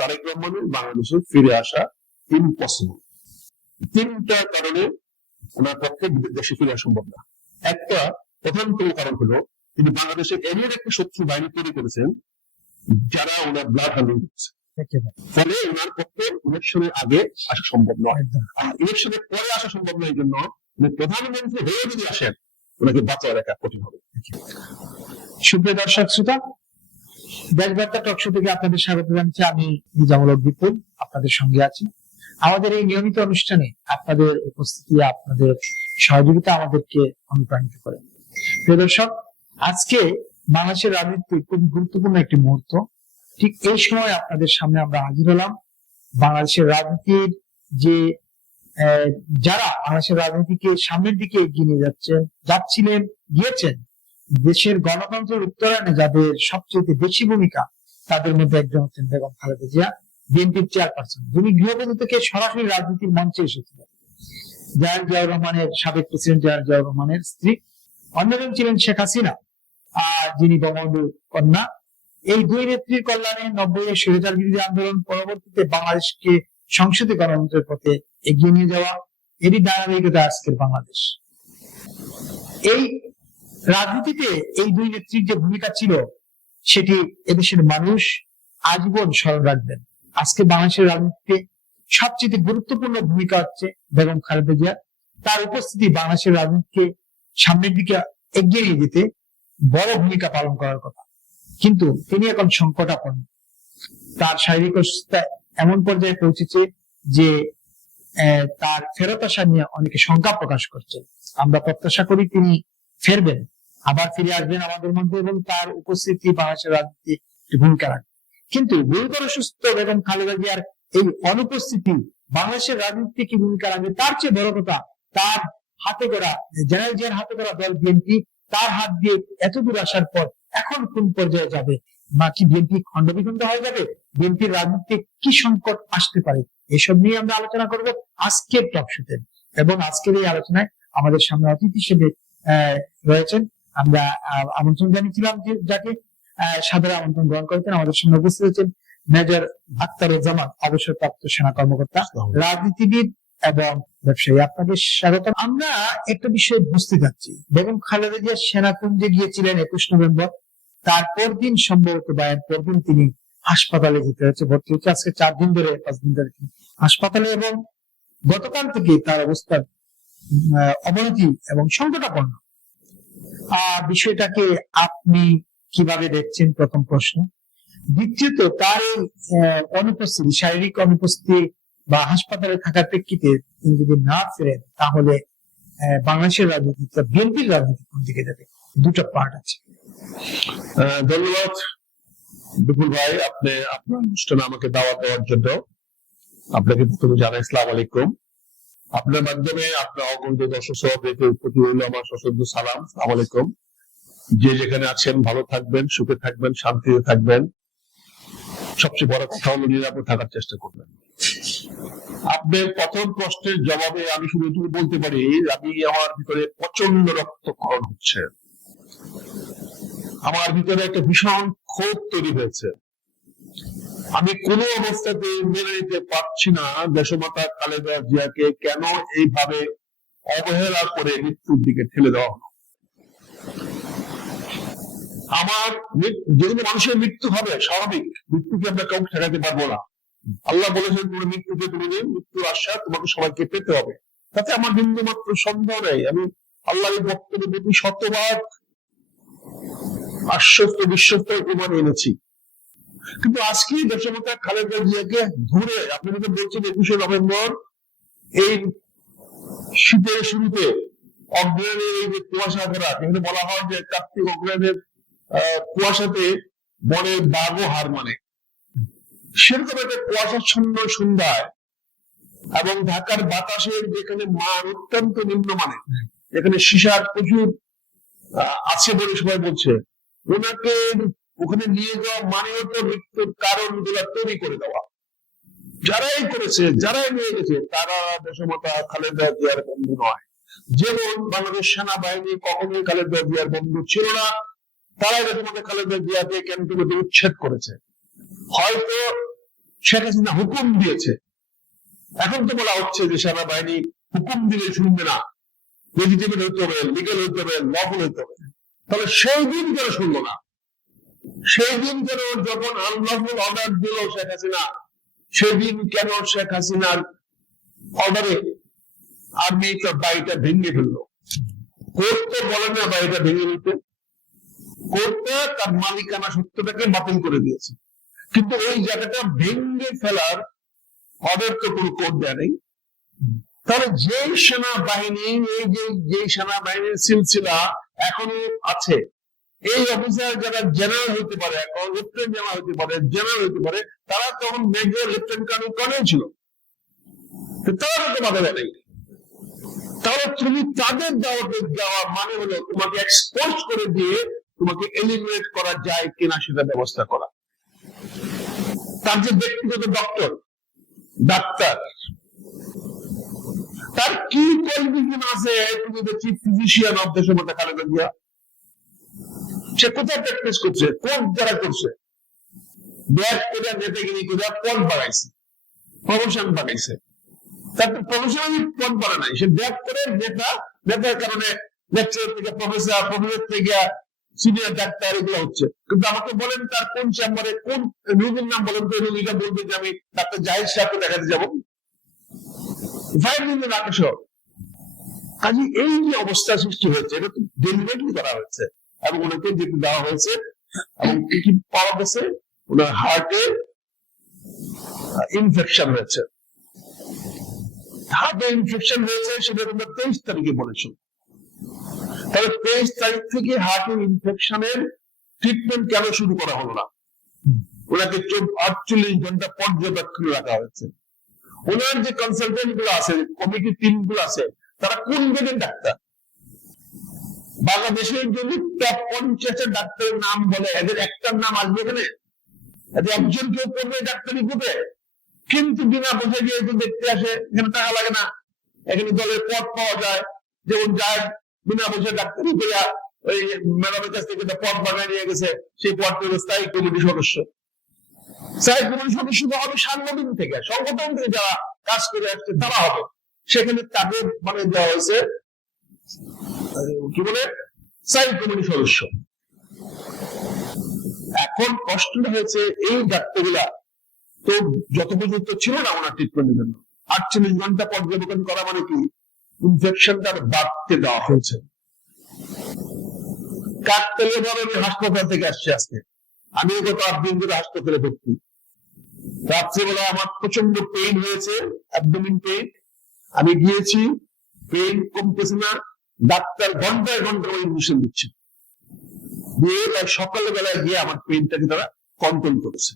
তারেক রহমানের বাংলাদেশে ফিরে আসা ইম্পসিবল। তিনটা কারণে ওনার পক্ষে দেশে ফিরে আসা সম্ভব না। একটা প্রধানতম কারণ হলো তিনি বাংলাদেশের এমন একটা শত্রু বাহিনী তৈরি করেছেন যারা ওনার ব্লাড হান্ডিং করছে, ফলে ওনার পক্ষে ইলেকশনের আগে আসা সম্ভব নয়, আর ইলেকশনের পরে আসা সম্ভব নয়। এই জন্য প্রধানমন্ত্রী হয়ে যদি আসেন ওনাকে বাঁচায় রাখা কঠিন হবে। সুপ্রিয় দর্শক শ্রোতা, দেশবার্তা টক শো থেকে আপনাদের স্বাগত জানাচ্ছি। আমি নিজামুল হক বিপুল আপনাদের সঙ্গে আছি। আমাদের এই নিয়মিত অনুষ্ঠানে আপনাদের উপস্থিতি, আপনাদের সহযোগিতা আমাদেরকে অনুপ্রাণিত করে। প্রিয় দর্শক, আজকে বাংলাদেশের রাজনীতির খুব গুরুত্বপূর্ণ একটি মুহূর্ত। ঠিক এই সময় আপনাদের সামনে আমরা হাজির হলাম। বাংলাদেশের রাজনীতির যে যারা বাংলাদেশের রাজনীতিকে সামনের দিকে এগিয়ে নিয়ে যাচ্ছিলেন, গিয়েছেন, দেশের গণতন্ত্রের উত্তরণে যাদের সবচেয়ে বেশি ভূমিকা, তাদের মধ্যে একজন হচ্ছেন বেগম খালেদা জিয়া, বিএনপির চেয়ারপারসন, যিনি গৃহবধূ থেকে সরাসরি রাজনীতির মঞ্চে এসেছিলেন। জয়ান জিয়াউর রহমানের, সাবেক প্রেসিডেন্ট জয়ান জিয়াউর রহমানের স্ত্রী। অন্যজন ছিলেন শেখ হাসিনা, যিনি বঙ্গবন্ধুর কন্যা। এই দুই নেত্রীর কল্যাণে 90-এর স্বৈরাচার বিরোধী আন্দোলন, পরবর্তীতে বাংলাদেশকে সংসদে গণতন্ত্রের পথে এগিয়ে নিয়ে যাওয়া, এরই ধারাবাহিকতা আজকের বাংলাদেশ। এই রাজনীতিতে এই দুই নেত্রীর যে ভূমিকা ছিল সেটি এদেশের মানুষ আজীবন স্মরণ রাখবেন। আজকে বাংলাদেশের রাজনীতিতে সবচেয়ে গুরুত্বপূর্ণ ভূমিকা হচ্ছে বেগম খালেদা জিয়া। তার উপস্থিতি বাংলাদেশের রাজনীতিকে সামনের দিকে এগিয়ে নিয়ে যেতে বড় ভূমিকা পালন করার কথা, কিন্তু তিনি এখন সংকটাপন্ন। তার শারীরিক অসুস্থতা এমন পর্যায়ে পৌঁছেছে যে তার ফেরত আসা নিয়ে অনেকে শঙ্কা প্রকাশ করছে। আমরা প্রত্যাশা করি তিনি ফিরবেন, আবার ফিরে আসবেন আমাদের মধ্যে, এবং তার উপস্থিতি বাংলাদেশের রাজনীতি ভূমিকা রাখবে। কিন্তু গুরুতর অসুস্থ বেগম খালেদা জিয়ার এই অনুপস্থিতি বাংলাদেশের রাজনীতিতে কি ভূমিকা রাখবে, তার চেয়ে বড় কথা, তার হাতে গড়া, জেনারেল জিয়ার হাতে গড়া দল বিএনপি, তার হাত দিয়ে এত দূর আসার পর এখন কোন পর্যায়ে যাবে, বা কি বিএনপি খন্ডবিখণ্ড হয়ে যাবে, বিএনপির রাজনীতিতে কি সংকট আসতে পারে, এসব নিয়ে আমরা আলোচনা করব আজকের টক শোতে। এবং আজকের এই আলোচনায় আমাদের সামনে অতিথি হিসেবে রয়েছেন, আমরা আমন্ত্রণ জানিয়েছিলাম যে যাকে সাদরে আমন্ত্রণ গ্রহণ করেছেন। আমাদের সামনে উপস্থিত হয়েছেন মেজর আখতারুজ্জামান, অবসরপ্রাপ্ত সেনা কর্মকর্তা, রাজনীতিবিদ এবং ব্যবসায়ী। আপনাদের স্বাগত। আমরা একটা বিষয় বুঝতে যাচ্ছি, বেগম খালেদা জিয়া সেনাকুঞ্জে গিয়েছিলেন 21 নভেম্বর। তারপর দিন সম্ভবত বায়ের পরদিন তিনি হাসপাতালে যেতে হয়েছে, ভর্তি হয়েছে। আজকে 4 দিন ধরে 5 দিন ধরে হাসপাতালে, এবং গতকাল থেকে তার অবস্থার অবনতি এবং সংকটাপন্ন। বিষয়টাকে আপনি কিভাবে দেখছেন, প্রথম প্রশ্ন। দ্বিতীয়ত, তার এই অনুপস্থিতি, শারীরিক অনুপস্থিতি বা হাসপাতালে থাকার প্রেক্ষিতে তিনি যদি না ফেরেন, তাহলে বাংলাদেশের রাজনীতি, বিএনপির রাজনীতি কোন দিকে যাবে? দুটো পার্ট আছে। ধন্যবাদ বিপুল ভাই, আপনি আপনার অনুষ্ঠানে আমাকে দাওয়াত দেওয়ার জন্য আপনাকে প্রথমে জানাই আসসালামু আলাইকুম। আপনার মাধ্যমে আপনার অগণিত দর্শক সহযোগীদের প্রতি রইল আমার সশ্রদ্ধ সালাম। আসসালামু আলাইকুম। যে যেখানে আছেন ভালো থাকবেন, সুখে থাকবেন, শান্তিতে থাকবেন। সবচেয়ে বড় কথা হলো নিরাপদ থাকার চেষ্টা করবেন। আপনার প্রথম প্রশ্নের জবাবে আমি শুধু এটুকু বলতে পারি, আমার ভিতরে প্রচন্ড রক্তক্ষরণ হচ্ছে। আমার ভিতরে একটা ভীষণ ক্ষোভ তৈরি হয়েছে। আমি কোনো অবস্থাতে মেনে নিতে পারছি না দেশমাতা খালেদা জিয়াকে কেন এইভাবে অবহেলা করে মৃত্যুর দিকে ঠেলে দেওয়া হলো। আমার যেগুলো মানুষের মৃত্যু হবে স্বাভাবিক, মৃত্যুকে আমরা কাউকে ঠেকাতে পারবো না। আল্লাহ বলেছেন তোমার মৃত্যুকে তুমি মৃত্যুর আশা তোমাকে সবাইকে পেতে হবে, তাতে আমার বিন্দু মাত্র সন্দেহ নেই। আমি আল্লাহর বক্তব্যের প্রতি শতভাগ আশ্বস্ত বিশ্বস্ত প্রমাণ এনেছি। কিন্তু আজকে দেশমাতা খালেদা জিয়াকে ঘুরে আপনি যদি বলছেন 21 নভেম্বর এই শীতের শুরুতে অগ্রহায়ণের এই যে কুয়াশা ধরা, এখানে বলা হয় যে কার্তিক অগ্রহায়ণের কুয়াশাতে বনের বাঘও হার মানে, সেরকম একটা কুয়াশাচ্ছন্ন সন্ধ্যায় এবং ঢাকার বাতাসের যেখানে মান অত্যন্ত নিম্নমানের, যেখানে সীসার প্রচুর আছে বলে সবাই বলছে, ওনাকে ওখানে নিয়ে যাওয়া মানে হতো মৃত্যুর কারণ গুলা তৈরি করে দেওয়া। যারাই করেছে, যারাই নিয়ে গেছে, তারা দেশমাতা খালেদা জিয়ার বন্ধু নয়। যেমন বাংলাদেশ সেনাবাহিনী কখনোই খালেদা জিয়ার বন্ধু ছিল না, তারাই দেশমাতা খালেদা জিয়াকে কেন্দ্র করে উচ্ছেদ করেছে। হয়তো শেখ হাসিনা হুকুম দিয়েছে, এখন তো বলা হচ্ছে যে সেনাবাহিনী হুকুম দিলে শুনবে না, ভেজিটেবল হতে হবে, লিগাল হতে হবে, লফুল হতে হবে। তাহলে সেই দিন কেন শুনলো না? সেই দিন কেন যখন আনলফুল অর্ডার দিল শেখ হাসিনা, সেদিন কেন শেখ হাসিনার অর্ডারে আর্মি বাড়িটা ভেঙে ফেললো? কোর্ট তো বলে না বাড়িটা ভেঙে নিতে, কোর্টটা তার মালিকানা সত্যটাকে বাতিল করে দিয়েছে, কিন্তু ওই জায়গাটা ভেঙে ফেলার অর্ডার তো কোনো কোর্ট দেয় নেই। তাহলে যে সেনাবাহিনী, এই যে সেনাবাহিনীর সিলসিলা এখনো আছে, এই অফিসার যারা জেনারেল হইতে পারে, এখন লেফটেন্যান্ট জেনারেল হইতে পারে, জেনারেল হইতে পারে, তারা তখন মেজর, লেফটেন্যান্ট কর্নেল ছিল, তারা তো বাধা দেয় নাই। তাহলে তুমি তাদের দাওয়াতে যাওয়া মানে হলো তোমাকে এক্সপোজ করে দিয়ে তোমাকে এলিমিনেট করা যায় কিনা সেটা ব্যবস্থা করা। তার যে ব্যক্তিগত ডাক্তার, তার কি কোয়ালিফিকেশন আছে? তুমি যে চিফ ফিজিশিয়ান অফ দেশমতা খালেদা জিয়া, সে কোথায় প্র্যাকটিস করছে, কোন যারা করছে, ব্যাগ করে নেতাগিরি করে পদ বাড়াইছে, প্রমোশন বাড়াইছে। তার তো প্রফেশনালি পদ বাড়া নাই, সে ব্যাগ করে নেতার কারণে লেকচার থেকে প্রফেসর, প্রফেসর থেকে সিনিয়র ডাক্তার, এগুলো হচ্ছে। কিন্তু আমাকে বলেন তার কোন চেম্বারে কোন রোগীর নাম বলেন তো, রোগীটা বলবে যে আমি ডাক্তার জাহিদ সাহেবকে দেখাতে যাবো 5 দিনের আগে সব। কাজে এই যে অবস্থা সৃষ্টি হয়েছে, এটা তো ডেলিভারি করা হয়েছে এবং ওনাকে যেতে দেওয়া হয়েছে, এবং কি পাওয়া গেছে, ওনার হার্টে ইনফেকশন হয়েছে। হার্টে ইনফেকশন হয়েছে সেটা তোমরা 23 তারিখে বলেছো। তাহলে 23 তারিখ থেকে হার্টের ইনফেকশনের ট্রিটমেন্ট কেন শুরু করা হলো না? ওনাকে 48 ঘন্টা পর্যবেক্ষণে রাখা হয়েছে। ওনার যে কনসালটেন্ট গুলো আছে, কমিটি টিম গুলো আছে, তারা কোন গ্রেডের ডাক্তার? বাংলাদেশের যদি টপ 50 ডাক্তারের নাম বলে, এদের একটার নাম আসবে এখানে? এদের একজন কেউ করবে ডাক্তারি গ্রুপে? কিন্তু বিনা বোঝে গিয়ে দেখতে আসে, এখানে টাকা লাগে না, এখানে দলের পদ পাওয়া যায়, যেমন যার বিনা বোঝে ডাক্তারি করে ওই ম্যাডামের কাছ থেকে পদ বাগায় নিয়ে গেছে, সেই পদ পেল স্থায়ী কমিটি সদস্য। স্থায়ী কমিটি সদস্য হবে সাংগঠন থেকে, সংগঠন থেকে যারা কাজ করে আসছে তারা হবে। সেখানে তাদের মানে দেওয়া হয়েছে কি বলে, স্থায়ী কমিটি সদস্য। এখন কষ্টটা হয়েছে এই ডাক্তারগুলা তো যত পর্যন্ত ছিল না ওনার ট্রিটমেন্টের জন্য, 48 ঘন্টা পর্যবেক্ষণ করা মানে কি, ইনফেকশনটা বাড়তে দেওয়া হয়েছে। কাকতালীয় ভাবে আমি হাসপাতাল থেকে আসছি আজকে, আমি গত 8 দিন ধরে হাসপাতালে ভর্তি। রাত্রিবেলা আমার প্রচন্ড পেইন হয়েছে, অ্যাবডোমেন পেইন। আমি গিয়েছি, পেইন কমতেছে না, ডাক্তার ঘন্টায় ঘন্টা ইনজেকশন দিচ্ছে, দিয়ে তাই সকালে বেলায় গিয়ে আমার পেইনটাকে তারা কন্ট্রোল করেছে।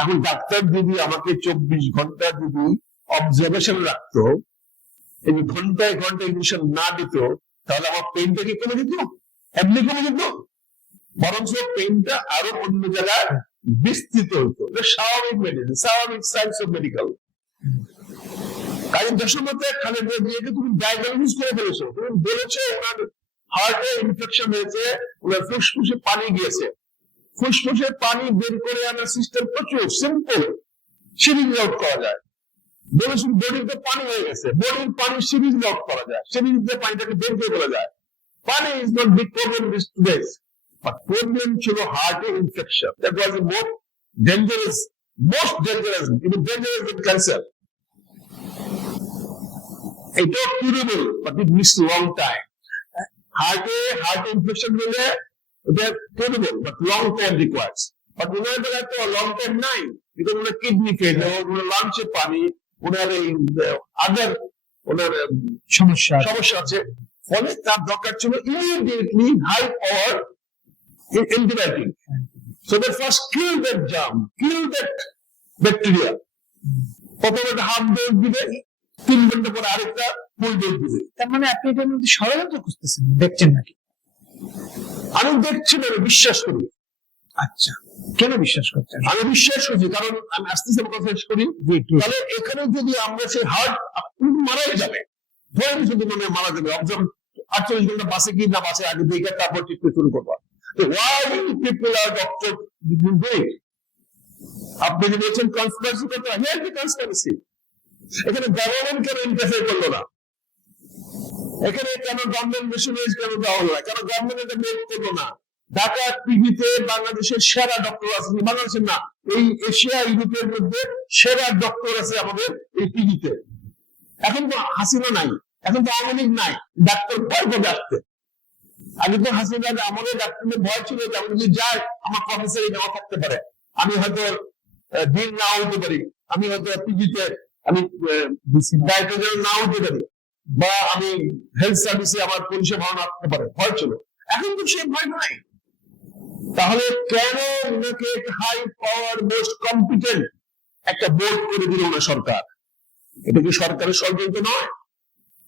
এখন ডাক্তার যদি আমাকে 24 ঘন্টা যদি অবজারভেশন রাখতো, এই ঘন্টায় ঘন্টা ইনজেকশন না দিত, তাহলে আমার পেইনটা কি কমে যেত? এমনি কমে যেত? বরঞ্চ পেইনটা আরো অন্য জায়গায় বিস্তৃত হতো। স্বাভাবিক মেডিসিন, স্বাভাবিক সায়েন্স অফ মেডিকেল। কাজে দেশমতে খালেদা জিয়াকে তুমি ডায়াগনোসিস করে ফেলেছো, তুমি বলেছো ওনার হার্টে ইনফেকশন হয়েছে, ওনার ফুসফুসে পানি গিয়েছে, ফুসফুসে পানি বের করে আনার সিস্টেম প্রচুর সিম্পল, সিরিজ আউট করা যায়। বলেছেন বডিতে পানি হয়ে গেছে, বডির পানি সিরিজ আউট করা যায়, সিরিজ দিয়ে পানিটাকে বের করে ফেলা যায়। পানি is not big problem this today's, but problem ছিল হার্টে infection. That was the most dangerous, even dangerous than cancer. এটাও curable, but it needs long time. Heart infection হলে এটা curable, but long time requires. But ওনার বেলায় তো long time নাই, because ওনার কিডনি ফেলিওর, ওনার লাঞ্চে পানি, ওনার এই আদার ওনার সমস্যা আছে, ফলে তার দরকার ছিল immediately high power antibiotic, so that first kill that germ, kill that bacteria. প্রথমে একটা হাফ ডোজ দিবে, 3 ঘন্টা পরে আরেকটা ফুল ডোজ দিবে। তার মানে আপনি এটার মধ্যে ষড়যন্ত্র খুঁজতেছেন, দেখছেন নাকি? আমি দেখছি না, বিশ্বাস করি। আচ্ছা, কেন বিশ্বাস করছেন? আমি বিশ্বাস করছি কারণ আমি আস্তে আস্তে কথা শেষ করি। তাহলে এখানে যদি আমরা সেই হার্ট মারাই যাবে, ধরেন যদি মনে মারা যাবে, অবজার্ভ 48 ঘন্টা বাসে কি না বাসে আগে দেখে তারপর ট্রিটমেন্ট শুরু করবা। Why people are doctor doing? আপনি যে বলছেন কনস্পিরেসি কথা, হিয়ার দ্য কনস্পিরেসি। এখানে গভর্নমেন্ট কেন ইন্টারফেয়ার করলো না? এখানে কেন গভর্নমেন্ট মেশিনারিজ কেন দেওয়া হলো না? কেন গভর্নমেন্ট এটা মেক করলো না? ঢাকা টিভিতে বাংলাদেশের সেরা ডক্টর আছে, বাংলাদেশের না, এই এশিয়া ইউরোপের মধ্যে সেরা ডক্টর আছে আমাদের এই টিভিতে। এখন তো হাসিনা নাই, এখন তো আওয়ামী লীগ নাই, ডাক্তার ভয় করে আসতে। আগে তো হাসিনা আমাদের ডাক্তারদের ভয় ছিল যে আমি যদি যাই আমার প্রফেসর নাও থাকতে পারে, আমি হয়তো ডিন নাও হতে পারি, আমি হয়তো পিজিতে আমি ডাইরেক্টর নাও হতে পারি, বা আমি হেলথ সার্ভিসে আমার পরিষেবা না থাকতে পারে, ভয় ছিল। এখন তো সে ভয় নাই। তাহলে কেন ওনাকে হাই পাওয়ার মোস্ট কম্পিটেন্ট একটা বোর্ড করে দিল না সরকার? এটা কি সরকারের ষড়যন্ত্র নয়?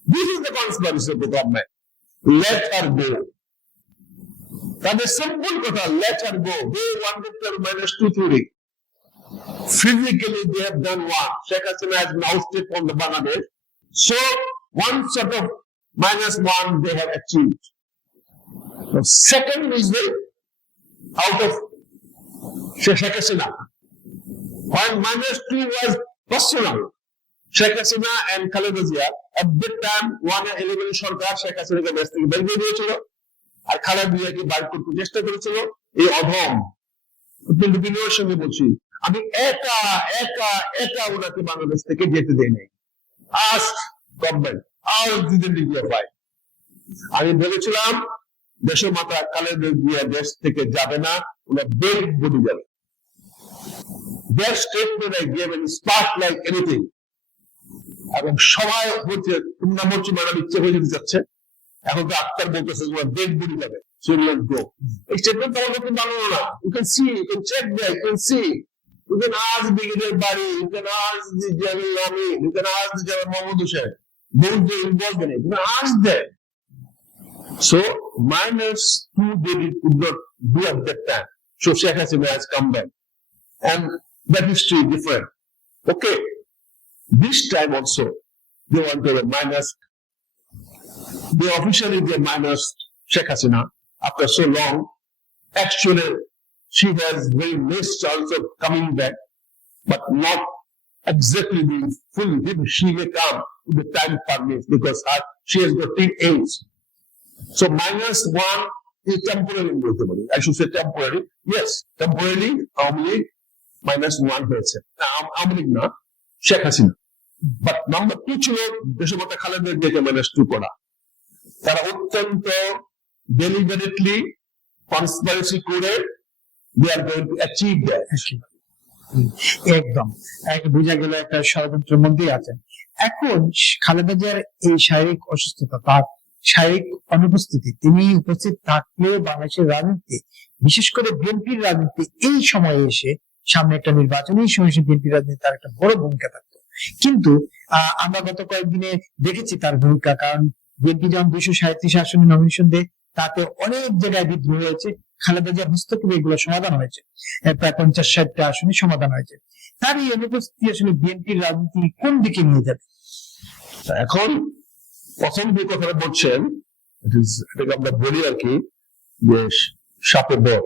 This is the conspiracy of the government. Let her go. তাদের সিম্পল কথা, let her go. They wanted to minus 2 theory. Physically they have done one. Sheikh Hasina has now ousted from the Bangladesh. So one sort of -1 they have achieved. The second is the out of Sheikh Hasina. When -2 was personal, Sheikh Hasina and Khaleda Zia at that time 111 সরকার শেখ হাসিনাকে দেশ থেকে বের করে দিয়েছিল, আর খালেদা জিয়াকে বাইর করতে চেষ্টা করেছিল এই অধম। কিন্তু বিনয়ের সঙ্গে বলছি, আমি একা একা একা ওনাকে বাংলাদেশ থেকে যেতে দেই নাই। আস্ক গভর্নমেন্ট, আর ডিডন্ট লিগাফাই। আমি বলেছিলাম দেশমাতা খালেদা জিয়া দেশ থেকে যাবে না, ওনার বেড বডি যাবে। Their statement I gave and spark like anything. এবং সবাই বলছে তোমরা বলছি ম্যাডাম ইচ্ছে হয়ে যেতে চাচ্ছে, এখন তো আক্তার বলতেছে তোমার বেড বডি যাবে, so let go. এই স্টেটমেন্ট তোমার নতুন বানানো না। You can see, you can check there, you can see. You can ask Brigadier Bari, you can ask the General Lami, you can ask the General Mohammad Hussain. Those they involved in it. You can ask them. So -2 they could not do at that time. So Sheikh Hasina has come back, and that history is different. Okay, this time also they want to minus. They officially they minus Sheikh Hasina after so long. Actually, she has very less chance of coming back, but not exactly the full. She may come if the time permits because she has got 3 age. So -1 is temporary. I should say temporary. Yes, temporarily only -1 হয়েছে। আওয়ামী লীগ না, Sheikh Hasina. But number 2 ছিল দেশমাতা খালেদা জিয়াকে -2 করা। তারা অত্যন্ত deliberately conspiracy করে they are going to achieve that. একদম বোঝা গেল একটা ষড়যন্ত্রের মধ্যেই আছেন। এখন খালেদা জিয়ার এই শারীরিক অসুস্থতা, তার শারীরিক অনুপস্থিতি, তিনি উপস্থিত থাকলেও বাংলাদেশের রাজনীতি, বিশেষ করে বিএনপির রাজনীতি এই সময়ে এসে সামনে একটা নির্বাচনী সময় বিএনপির রাজনীতি তার একটা বড় ভূমিকা থাকতো। কিন্তু আমরা গত কয়েকদিনে দেখেছি তার ভূমিকা, কারণ বিএনপি যখন 237 আসনে নমিনেশন দেয় তাতে অনেক জায়গায় বিদ্রোহ হয়েছে, খালেদা জিয়ার হস্তক্ষেপে এগুলো সমাধান হয়েছে, প্রায় 50-60টা আসনে সমাধান হয়েছে। তার এই অনুপস্থিতি আসলে বিএনপির রাজনীতি কোন দিকে নিয়ে যাবে? এখন প্রথম যে কথাটা বলছেন এটাকে আমরা বলি আর কি যে সাপে বর।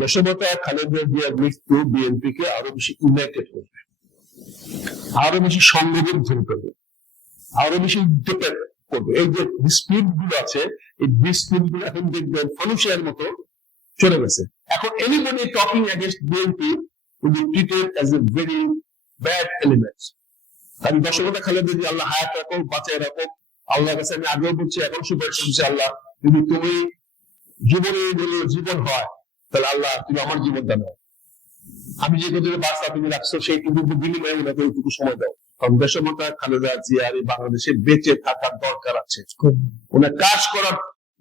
দেশমাতা খালেদা জিয়ার মৃত্যু বিএনপি কে আরো বেশি ইউনাইটেড করবে, আরো বেশি সংগঠিত করবে, আরো বেশি ডিপেন্ড করবে। এই যে ডিসপিউট গুলো আছে, এই ডিসপিউট গুলো এখন দেখবেন ফানুসিয়ার মতো চলে গেছে। এখন anybody talking against BNP will be treated as a very bad element. কারণ দেশমাতা খালেদা জিয়া আল্লাহ হায়াত রাখো, বাঁচায় রাখো। আল্লাহর কাছে আমি আগেও বলছি, এখন সুপারিশ করছি, আল্লাহ যদি তুমি জীবন হয় তাহলে আল্লাহ তুমি আমার জীবনটা নাও, আমি যে কতটুকু বার্তা তুমি রাখছো সেইটুকু বিনিময়ে ওনাকে ওইটুকু সময় দাও। কারণ দেশমাতা খালেদা জিয়ার এই বাংলাদেশে বেঁচে থাকার দরকার আছে, ওনার কাজ করার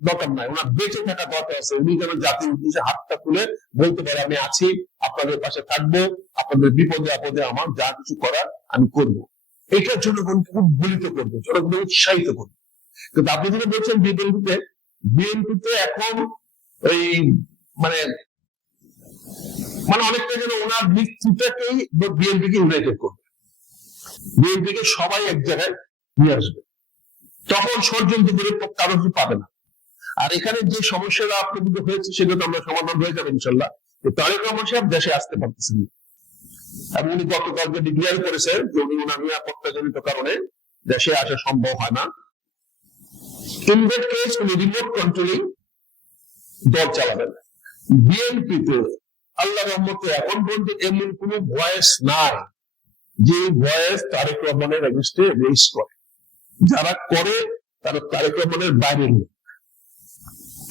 দরকার নাই, ওনার বেঁচে থাকার দরকার আছে। উনি যেন জাতির উদ্দেশ্যে হাতটা তুলে বলতে পারে আমি আছি, আপনাদের পাশে থাকবো, আপনাদের বিপদে আপদে আমার যা কিছু করার আমি করব। এটার জনগণকে উদ্বুলিত করবে, জনগণকে উৎসাহিত করবে। কিন্তু আপনি যেটা বলছেন বিএনপিতে এখন এই মানে অনেকটা যেন ওনার মৃত্যুটাকেই বিএনপিকে ইউনাইটেড করবে, বিএনপিকে সবাই এক জায়গায় নিয়ে আসবে, তখন ষড়যন্ত্র করে কারো কিছু পাবে না। আর এখানে যে সমস্যাটা আপনাদের হয়েছে সেটা তো আমরা সমাধান হয়ে যাবে ইনশাল্লাহ। যে তারেক রহমান সাহেব দেশে আসতে পারতেছেন না, এবং উনি গতকালকে ডিক্লেয়ার করেছেন যে উনি ওনার নিরাপত্তাজনিত কারণে দেশে আসা সম্ভব হয় না। ইন দ্যাট কেস উনি রিমোট কন্ট্রোলিং দল চালাবেন। বিএনপিতে আল্লাহ রহমতে এখন পর্যন্ত এমন কোন ভয়েস নাই যে ভয়েস তারেক রহমানের এগেইনস্টে রেজ করে। যারা করে তারা তারেক রহমানের বাইরের লোক,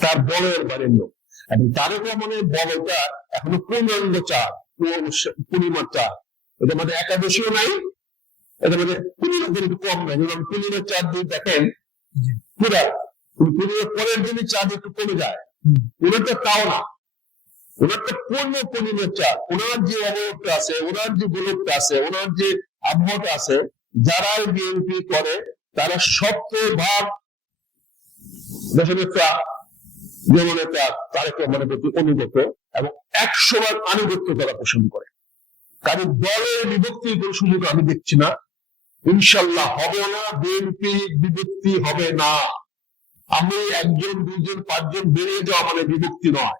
তার বলের বাইরের লোক। এবং তারেক রহমানের বলটা এখনো পূর্ণাঙ্গ চাঁদ, পূর্ণিমার চাঁদ। এটার মধ্যে একাদশীও নাই, এটার মধ্যে পূর্ণিমার একটু কম নাই। যেমন পূর্ণিমার চাঁদ দিয়ে দেখেন পুরা, পূর্ণিমার পরের দিনই চাঁদ একটু কমে যায়, ওনারটা তাও না, ওনারটা পূর্ণ পূর্ণিমার চাঁদ। ওনার যে অবয়বটা আছে, ওনার যে গোলকটা আছে, ওনার যে আবহাওয়াটা আছে, যারা বিএনপি করে তারা 70% দেশনেতা জননেতা তারেক রহমানের প্রতি অনুগত এবং 100% আনুগত্য তারা পোষণ করে। কারণ দলের বিভক্তির কোন সুযোগ আমি দেখছি না, ইনশাল্লাহ হবে না। বিএনপি বিভক্তি হবে না। আমি 1 জন 2 জন 5 জন বেরিয়ে যাওয়া মানে বিভক্তি নয়।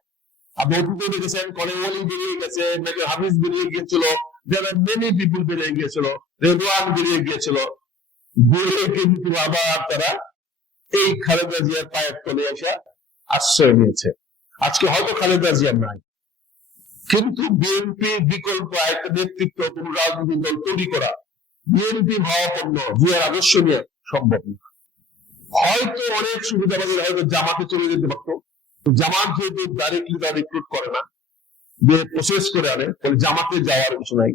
আপনি অতীতে দেখেছেন কলেজ ওয়ালি বেরিয়ে গেছে, মেজর হাফিজ বেরিয়ে গিয়েছিল, মেনি পিপুল বেরিয়ে গিয়েছিল, রেদওয়ান বেরিয়ে গিয়েছিল, বেরিয়ে কিন্তু আবার তারা এই খালেদা জিয়ার পায়ের তলে এসে আশ্রয় নিয়েছে। আজকে হয়তো খালেদা জিয়া নাই, কিন্তু বিএনপির বিকল্প একটা নেতৃত্ব কোন রাজনৈতিক দল তৈরি করা বিএনপি ভাবাপন্ন জিয়ার আদর্শ নিয়ে সম্ভব না। হয়তো অনেক সুবিধাবাদীরা হয়তো জামাতে চলে যেতে পারতো, জামাত যেহেতু ডাইরেক্টলি তারা রিক্রুট করে না, যে প্রসেস করে আনে, ফলে জামাতে যাওয়ার কিছু নাই।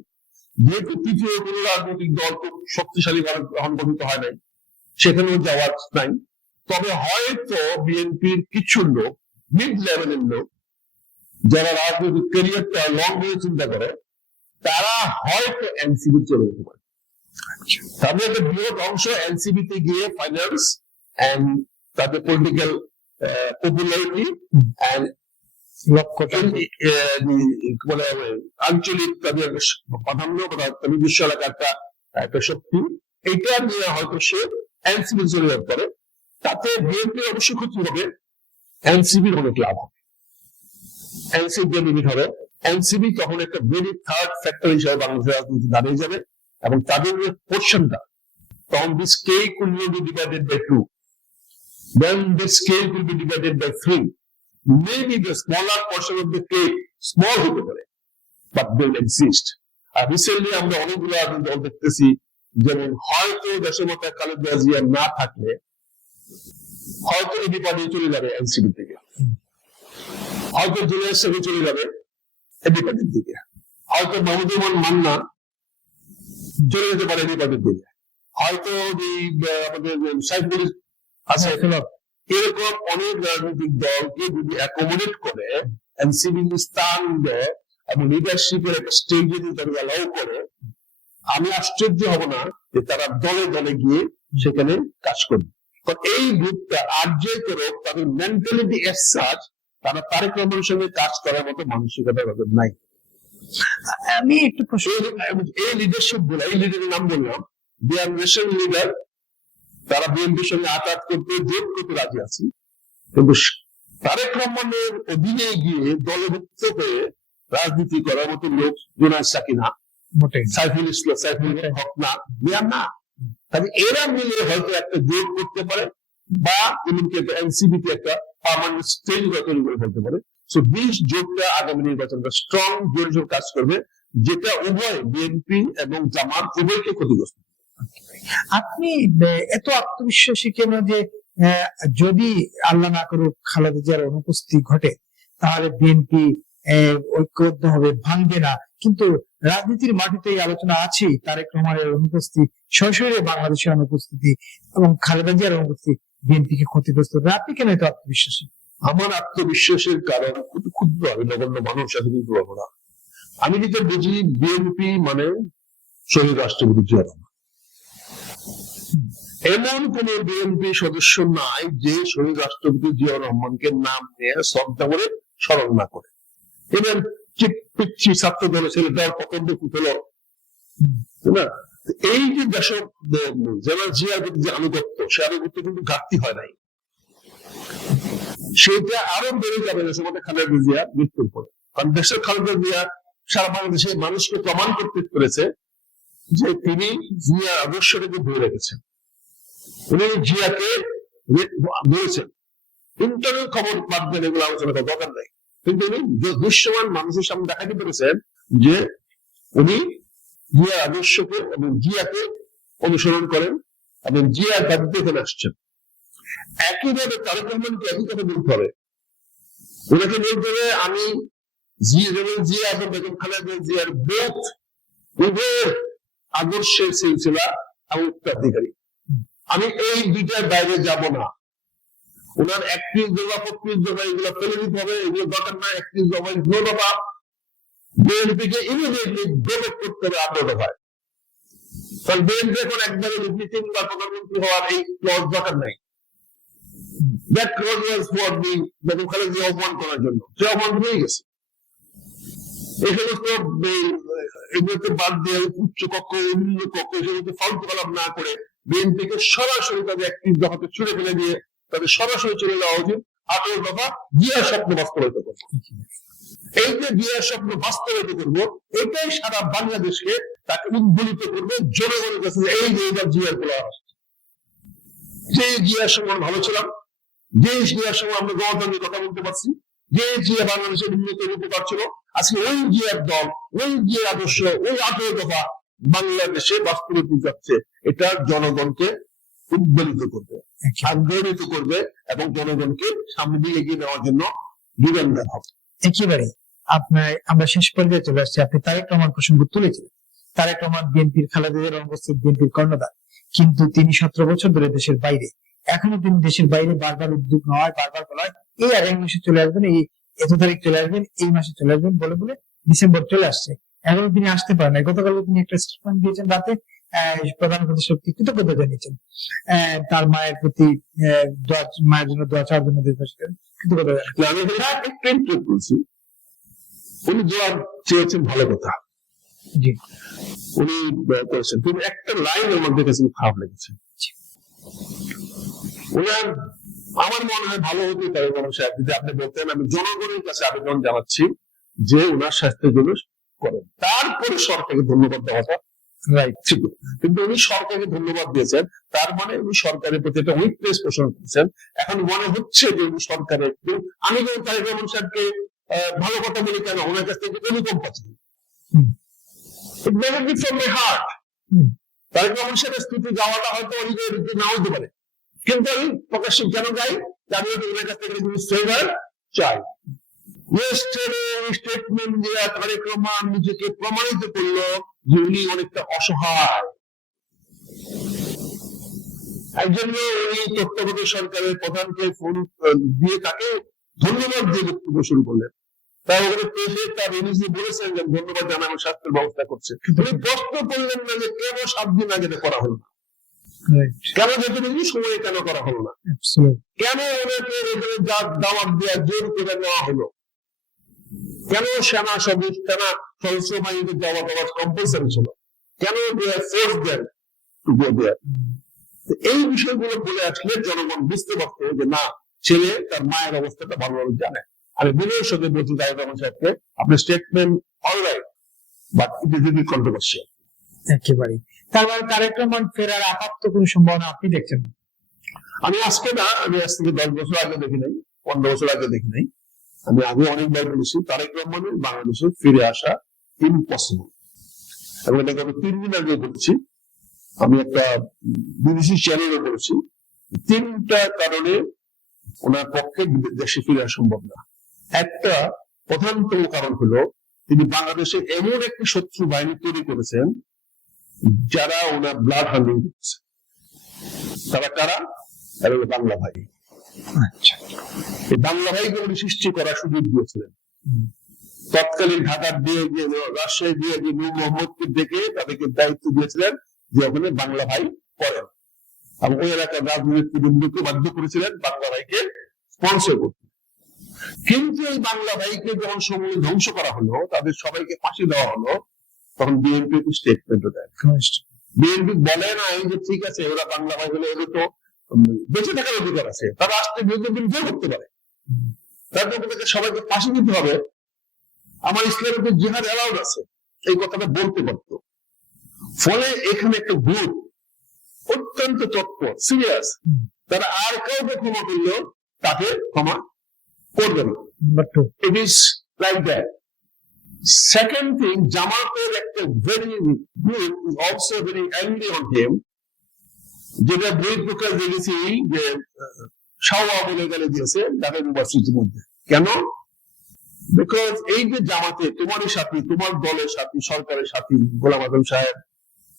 যেহেতু তৃতীয় কোন রাজনৈতিক দল খুব শক্তিশালী ভাবে গ্রহণ গঠিত হয় নাই, সেখানেও যাওয়ার নাই। তবে হয়তো বিএনপির কিছু লোক, মিড লেভেলের লোক, যারা রাজনৈতিক ক্যারিয়ারটা লং ভাবে চিন্তা করে, তারা হয়তো এনসিবি চলে যেতে পারে। তাদের একটা বৃহৎ অংশ এনসিবি তে গিয়ে ফাইন্যান্স এন্ড তাদের পলিটিক্যাল পপুলারিটি এন্ড আঞ্চলিক তাদের প্রাধান্য, নিজস্ব এলাকার একটা শক্তি, এটা নিয়ে হয়তো সে এনসিবি চলে যেতে পারে। তাতে বিএনপি অবশ্যই ক্ষতি হবে, এনসিবির অনেক লাভ হবে, এনসিবি বেনিফিট হবে। এনসিবি তখন একটা ভেরি থার্ড ফ্যাক্টর হিসেবে বাংলাদেশের রাজনীতি দাঁড়িয়ে যাবে, এবং তাদের যে পোর্শনটা তখন this cake will be divided by 2, then this cake will be divided by 3. Maybe the smaller portion of the cake small হতে পারে, but will exist. আর রিসেন্টলি আমরা অনেকগুলো দল দেখতেছি, যেমন হয়তো দেশমাতা খালেদা জিয়া না থাকলে হয়তো এডি পার্টি চলে যাবে এনসিপি থেকে, হয়তো জুলাইয়ের সাথে চলে যাবে এডি পার্টির দিকে, হয়তো মাহমুদুর রহমান মান্না চলে যেতে পারে এডি পার্টির দিকে, হয়তো আমাদের সাইফুল আছে। এরকম অনেক রাজনৈতিক দলকে যদি অ্যাকোমোডেট করে এনসিপি স্থান দেয় এবং লিডারশিপের একটা স্টেজ যদি তাদের অ্যালাউ করে, আমি আশ্চর্য হব না যে তারা দলে দলে গিয়ে সেখানে কাজ করবে। কারণ এই গ্রুপটা আর যে করুক, তাদের মেন্টালিটি এস সাচ, তারা তারেক রহমানের সঙ্গে কাজ করার মতো মানসিকতা তাদের নাই। আমি একটু এই লিডারশিপ গুলো, এই লিডারের নাম বললাম, দে আর ন্যাশনাল লিডার, তারা বিএনপির সঙ্গে আঘাত করতে, জোট করতে রাজি আছি, কিন্তু তারেক রহমানের অধীনে গিয়ে দলভুক্ত হয়ে রাজনীতি করার মতো লোক জোনায়েদ সাকিনা, সাইফুল ইসলাম, সাইফুল হক না, বিয়ার না। তাহলে এরা মিলে হয়তো একটা জোট করতে পারে, বা এমনকি একটা এনসিবিতে একটা পার্মানেন্ট স্টেজ তৈরি করে ফেলতে পারে। সো দিস জোটটা আগামী নির্বাচনটা স্ট্রং জোর কাজ করবে, যেটা উভয় বিএনপি এবং জামাত উভয়কে ক্ষতিগ্রস্ত। আপনি এত আত্মবিশ্বাসী কেন যে যদি আল্লাহ না করুক খালেদা জিয়ার অনুপস্থিতি ঘটে, তাহলে বিএনপি ঐক্যবদ্ধ হবে, ভাঙবে না? কিন্তু রাজনীতির মাটিতে এই আলোচনা আছে তারেক রহমানের অনুপস্থিতি, সরাসরি বাংলাদেশের অনুপস্থিতি এবং খালেদা জিয়ার অনুপস্থিতি বিএনপিকে ক্ষতিগ্রস্ত হবে। আপনি কেন এত আত্মবিশ্বাসী? আমার আত্মবিশ্বাসের কারণ খুব ক্ষুদ্র, আমি নগণ্য মানুষ সাথে কিন্তু পারবো না। আমি যেটা বুঝি, বিএনপি মানে শহীদ রাষ্ট্রপতি জিয়া রহমান। এমন কোন বিএনপি সদস্য নাই যে শহীদ রাষ্ট্রপতি জিয়া রহমানকে নাম নিয়ে শ্রদ্ধা করে স্মরণ না করে। এবার পিচ্ছি ছাত্র দলের ছেলেটার পছন্দ হলো না, এই যে দেশক জেনারেল জিয়ার প্রতি যে আনুগত্য, সে আনুগত্য কিন্তু ঘাটতি হয় নাই, সেটা আরো বেড়ে যাবে দেশের মধ্যে খালেদা জিয়া মৃত্যুর পরে। কারণ দেশের খালেদা জিয়া সারা বাংলাদেশে মানুষকে প্রমাণ করতে পেরেছে যে তিনি জিয়ার আদর্শটাকে ধরে রেখেছেন। উনি জিয়াকে বলেছেন, ইন্টারনাল খবর বাদ দেন, এগুলো আলোচনা করার দরকার নাই, কিন্তু উনি দৃশ্যমান মানুষের সামনে দেখাতে পেরেছেন যে উনি জিয়ার আদর্শকে এবং জিয়াকে অনুসরণ করেন এবং জিয়ার দাবিতে এখানে আসছেন। একইভাবে তারেক রহমানকে একই কথা বলতে হবে, ওনাকে বলতে হবে আমি জিয়া এবং বেগম খালেদা জিয়ার বোধ উভয়ের আদর্শের সিলসিলা এবং উত্তরাধিকারী। আমি এই দুইটার বাইরে যাব না। ওনার 31 দফা 35 দফা এগুলো ফেলে দিতে হবে, এগুলো দরকার না। 31 দফা 9 দফা বিএনপিকে ইমিডিয়েটলি ব্রেক করতে হবে 18 দফায়। কারণ বিএনপি এখন একবারে মিটিং বা প্রধানমন্ত্রী হওয়ার এই ক্লজ দরকার নাই। That clause was for the Begum Khaleda Zia অপমান করার জন্য, সে অপমান হয়ে গেছে। এই সমস্ত এগুলোকে বাদ দিয়ে উচ্চ কক্ষ নিম্ন কক্ষ এগুলোকে ফালতু কালাম না করে বিএনপিকে সরাসরি তাদের 31 দফাতে ছুড়ে ফেলে দিয়ে তাদের সরাসরি চলে যাওয়া উচিত। 18 দফা জিয়ার স্বপ্ন বাস্তবায়িত করবো। এই যে জিয়ার স্বপ্ন বাস্তবায়িত করবো, এটাই সারা বাংলাদেশকে তাকে উদ্বলিত করবে জনগণের কাছে। এই যে এবার জিয়ার বলা আসছে, যে জিয়ার সঙ্গে আমরা ভালো ছিলাম, যে জিয়ার সঙ্গে আমরা গণতন্ত্রের কথা বলতে পারছি, যে জিয়া বাংলাদেশের উন্নতির উপকার ছিল, আজকে ওই জিয়ার দল, ওই জিয়ার আদর্শ, ওই 18 দফা বাংলাদেশে বাস্তবায়িত যাচ্ছে। এটা জনগণকে উদ্বলিত করবে, আগ্রহিত করবে এবং জনগণকে সামনে দিয়ে এগিয়ে নেওয়ার জন্য যুগান্তর হবে। একেবারে আমরা শেষ পর্যায়ে চলে আসছি। আপনি তারেক রহমান প্রসঙ্গ তুলেছিলেন। তারেক রহমান বিএনপির খালেদা জিয়ার অনুপস্থিত বিএনপির কর্ণধার, কিন্তু তিনি 17 বছর ধরে দেশের বাইরে। এখনো তিনি দেশের বাইরে বারবার উদ্যোগ নেওয়ায়, বারবার বলা হয় এই আগামী মাসে চলে আসবেন, এই এত তারিখ চলে আসবেন, এই মাসে চলে আসবেন বলে বলে ডিসেম্বর চলে আসছে, এখনো তিনি আসতে পারেন না। গতকাল তিনি একটা স্টেটমেন্ট দিয়েছেন, রাতে প্রধান উপদেষ্টার প্রতি কৃতজ্ঞতা জানিয়েছেন, তার মায়ের প্রতি মায়ের জন্য দোয়া চাওয়ার জন্য দেশবাসীকে কৃতজ্ঞতা জানিয়েছেন। উনি দোয়া চেয়েছেন, ভালো কথা, জি উনি করেছেন। কিন্তু একটা লাইন আমার কাছে খারাপ লেগেছে। ওনার আমার মনে হয় ভালো হতে পারে যদি আপনি বলতেন আমি জনগণের কাছে আবেদন জানাচ্ছি যে ওনার স্বাস্থ্যের জন্য করেন, তারপরে সরকারকে ধন্যবাদ দেওয়াটা রাইট ছিল। কিন্তু উনি সরকারকে ধন্যবাদ দিয়েছেন, তার মানে উনি সরকারের প্রতি একটা উইকনেস পোষণ করেছেন। এখন মনে হচ্ছে যে উনি সরকারের একটু, আমি যেমন তারেক রহমান সাহেবকে ভালো কথা বলি কেন, ওনার কাছ থেকে অনুকম্পা ছিল। তারেক রহমান সাহেবের স্থিতি যাওয়াটা হয়তো অনেকের না হতে পারে, কিন্তু আমি প্রকাশ্যে কেন যাই, আমি ওনার কাছ থেকে ফেভার চাই। স্টেটমেন্ট দিয়ে তারেক রহমান নিজেকে প্রমাণিত করলো যে উনি অনেকটা অসহায়। একজন উনি তত্ত্বাবধায়ক সরকারের প্রধানকে ফোন দিয়ে তাকে ধন্যবাদ দিয়ে বক্তব্য শুরু করলেন। তার ওখানে প্রেসিডেন্ট তার রিলিজে বলেছেন যে ধন্যবাদ জানানো স্বাস্থ্যের ব্যবস্থা করছে। উনি প্রশ্ন করলেন না যে কেন 7 দিন আগে করা হলো না, কেন যতটুকু সময়ে কেন করা হলো না, কেন ওনাকে দাওয়াত দেওয়া জোর করে নেওয়া হলো, কেন সেনা সদস্য বাহিনীতে যাওয়া দেওয়া কম্পালসারি ছিল, কেন ফোর্স দেন। এই বিষয়গুলো বলে আসলে জনগণ বুঝতে পারতো যে না, ছেলে তার মায়ের অবস্থাটা ভালোভাবে জানে। আমি বিনয়ের সঙ্গে বলছি তারেক রহমান সাহেবকে, আপনার statement alright but it is very controversial. একেবারে তারপরে তারেক রহমান ফেরার আপাতত কোনো সম্ভাবনা আপনি দেখছেন? আমি আজকে না, আমি আজ থেকে 10 বছর আগে দেখি নাই, 15 বছর আগে দেখি নাই। আমি আগে অনেকবার বলেছি তারেক রহমানের বাংলাদেশে ফিরে আসা ইম্পসিবল। এবং এটাকে আমি 3 দিন আগে বলেছি, আমি একটা বিদেশি চ্যানেলে বলেছি 3টা কারণে ওনার পক্ষে দেশে ফিরে আসা সম্ভব না। একটা প্রধানতম কারণ হলো তিনি বাংলাদেশে এমন একটি শত্রু বাহিনী তৈরি করেছেন যারা ওনার ব্লাড হান্ডিং করছে। তারা কারা? তারা হলো বাংলা ভাই। এই বাংলা ভাইকে উনি সৃষ্টি করার সুযোগ দিয়েছিলেন। তৎকালীন ঢাকার দিয়ে রাজশাহী দিয়ে নূর মোহাম্মদকে ডেকে তাদেরকে দায়িত্ব দিয়েছিলেন যে ওখানে বাংলা ভাই করেন, এবং ওই এলাকার রাজনীতিবৃন্দকে বাধ্য করেছিলেন বাংলা ভাইকে স্পন্সর করতে। কিন্তু এই বাংলা ভাইকে যখন সমূলে ধ্বংস করা হলো, তাদের সবাইকে ফাঁসি দেওয়া হলো, তখন বিএনপি স্টেটমেন্ট দেয়। বিএনপি বলে না এই যে ঠিক আছে ওরা বাংলা ভাই হলে এদের তো বেঁচে থাকার অধিকার আছে, তারা রাষ্ট্রের বিরুদ্ধে বিদ্রোহ করতে পারে, তার পক্ষ থেকে সবাইকে ফাঁসি দিতে হবে। আমার ইসলামে তো জিহাদ অ্যালাউড আছে, এই কথাটা বলতে পারত। ফলে এখানে একটা গ্রুপ অত্যন্ত তৎপর, সিরিয়াস, তারা আর কাউকে ক্ষমা করলেও তাকে ক্ষমা করবে না। It is like that. Second thing, জামাতের একটা very group is also very angry on him, যেটা বই প্রকাশ দেখেছি যে শাওয়া বলে গেলে দিয়েছে ঢাকা ইউনিভার্সিটির মধ্যে। কেন? বিকজ এই যে জামাতে তোমারই সাথী, তোমার দলের সাথী, সরকারের সাথী গোলাম আজম সাহেব,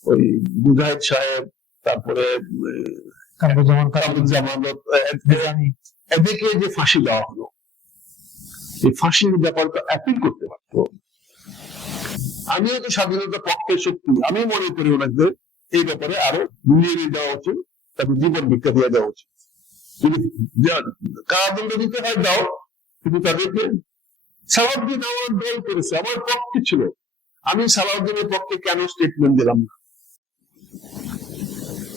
ওই মুজাহিদ সাহেব, তারপরে এদেরকে যে ফাঁসি দেওয়া হলো, এই ফাঁসির ব্যাপারটা অ্যাপিল করতে পারত। আমিও তো স্বাধীনতা পক্ষের শক্তি, আমি মনে করি ওনাদের এই ব্যাপারে আরো নিয়ে দেওয়া উচিত, তাকে জীবন ভিক্ষা দিয়ে দেওয়া উচিত। কারাদণ্ড দিতে হয় দাও, কিন্তু তাদেরকে সালাউদ্দিন আমার দল করেছে, আমার পক্ষে ছিল, আমি সালাউদ্দিনের পক্ষে কেন স্টেটমেন্ট দিলাম না?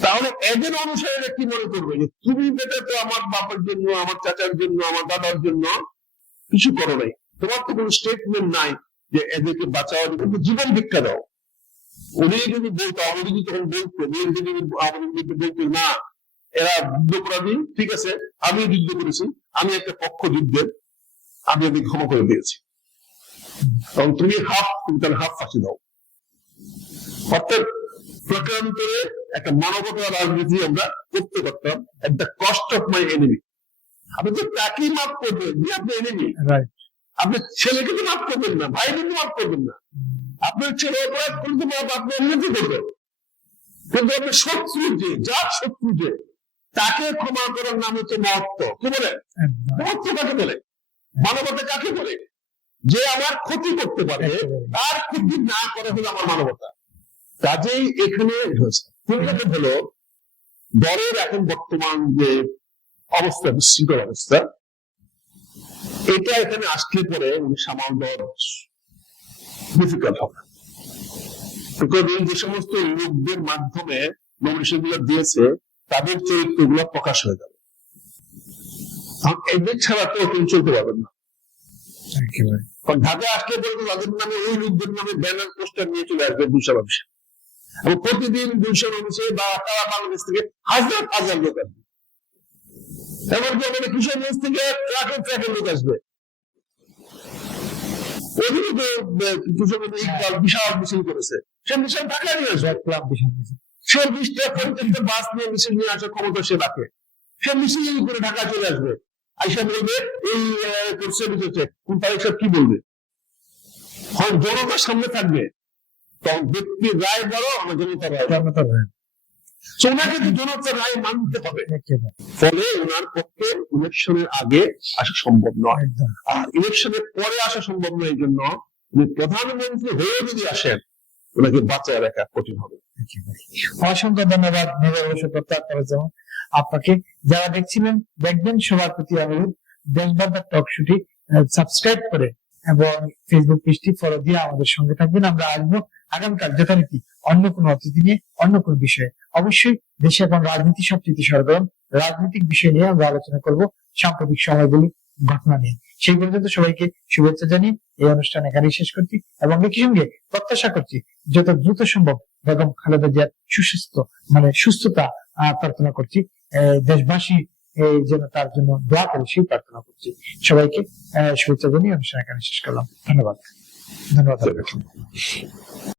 তাহলে এদের অনুসারীরা কি মনে করবে যে তুমি বেটা তো আমার বাবার জন্য, আমার চাচার জন্য, আমার দাদার জন্য কিছু করো নাই, তোমার তো কোনো স্টেটমেন্ট নাই যে এদেরকে বাঁচাও, জীবন ভিক্ষা দাও। উনি যদি বলতো, আমি যদি তখন বলতো, আমাদের বলতো না এরা যুদ্ধপরাধী, ঠিক আছে আমি যুদ্ধ করেছি, আমি একটা পক্ষ যুদ্ধের, আমি ওদের ক্ষমা করে দিয়েছি, এবং তুমি তার হাফ ফাঁসি দাও। অর্থাৎ প্রকারান্তরে একটা মানবতার রাজনীতি আমরা করতে পারতাম, at the cost of my enemy. আপনি তো তাকেই মাফ করবেন যে আপনি এনিমি, আপনার ছেলেকে তো মাফ করবেন না, ভাই কিন্তু মাফ করবেন না। আপনার ছেলে অপরাধ করতে আপনি উন্নতি করবেন, কিন্তু আপনার শত্রু যে, যার শত্রু যে, তাকে ক্ষমা করার নাম হচ্ছে মহত্ব। কি বলে মহত্ব? কাকে বলে? মানবতা কাকে বলে? যে আমার ক্ষতি করতে পারে, তার ক্ষতি না করে হলো আমার মানবতা। কাজেই এখানে হলো দলের এখন বর্তমান যে অবস্থা, বিশৃঙ্খল অবস্থা, এটা এখানে আসলে পরে উনি সামাল দেওয়ার ডিফিকাল্ট হবে। যে সমস্ত লোকদের মাধ্যমে নমিনেশন গুলো দিয়েছে, তাদের চরিত্র গুলো প্রকাশ হয়ে যাবে। এদের ছাড়া তো কেউ চলতে পারবেন না। ঢাকা আসলে পরে তাদের নামে, ওই লোকদের নামে ব্যানার পোস্টার নিয়ে চলে আসবে 200 অফিসে, এবং প্রতিদিন 200 অফিসে বা সারা বাংলাদেশ থেকে হাজার হাজার লোক আসবে। এমনকি আমাদের কিশোরগঞ্জ থেকে ট্রাকে লোক আসবে। ওদিকে কিশোরগঞ্জ ইকবাল বিশাল মিছিল করেছে, সে মিছিল ঢাকায় নিয়ে আসবে, সে 20টা 50টা বাস নিয়ে মিছিল নিয়ে আসার ক্ষমতা সে রাখে। সে মিছিল করে ঢাকা চলে আসবে, আইসা বলবে এই করছে বুঝেছে, তার সব কি বলবে? হয় জনতার সামনে থাকবে, তখন ব্যক্তির রায় বড়, আমার জনতার রায়, ওনাকে তো জনতার রায় মানতে হবে। ফলে ওনার পক্ষে ইলেকশনের আগে আসা সম্ভব নয়, আর ইলেকশনের পরে আসা সম্ভব নয়। এই জন্য উনি প্রধানমন্ত্রী হয়ে যদি আসেন, ওনাকে বাঁচায় রাখা কঠিন হবে। অসংখ্য ধন্যবাদ আপনাকে। যারা দেখছিলেন, দেখবেন, সবার প্রতি অনুরোধ, দেশবার্তা টক শোটি সাবস্ক্রাইব করে এবং ফেসবুক পেজটি ফলো দিয়ে আমাদের সঙ্গে থাকবেন। আমরা আসবো আগামীকাল যথারীতি অন্য কোনো অতিথি নিয়ে, অন্য কোনো বিষয়ে। অবশ্যই দেশে এখন রাজনীতি সবচেয়ে সরগরম, রাজনৈতিক বিষয় নিয়ে আমরা আলোচনা করব, সাম্প্রতিক সময়গুলি, ঘটনা নিয়ে। সেই পর্যন্ত সবাইকে শুভেচ্ছা জানিয়ে এই অনুষ্ঠান এখানেই শেষ করছি, এবং একই সঙ্গে প্রত্যাশা করছি যত দ্রুত সম্ভব বেগম খালেদা জিয়ার সুস্থতা প্রার্থনা করছি। দেশবাসী যেন তার জন্য দোয়া করে, সেই প্রার্থনা করছি। সবাইকে শুভেচ্ছা জানিয়ে অনুষ্ঠান এখানে শেষ করলাম। ধন্যবাদ।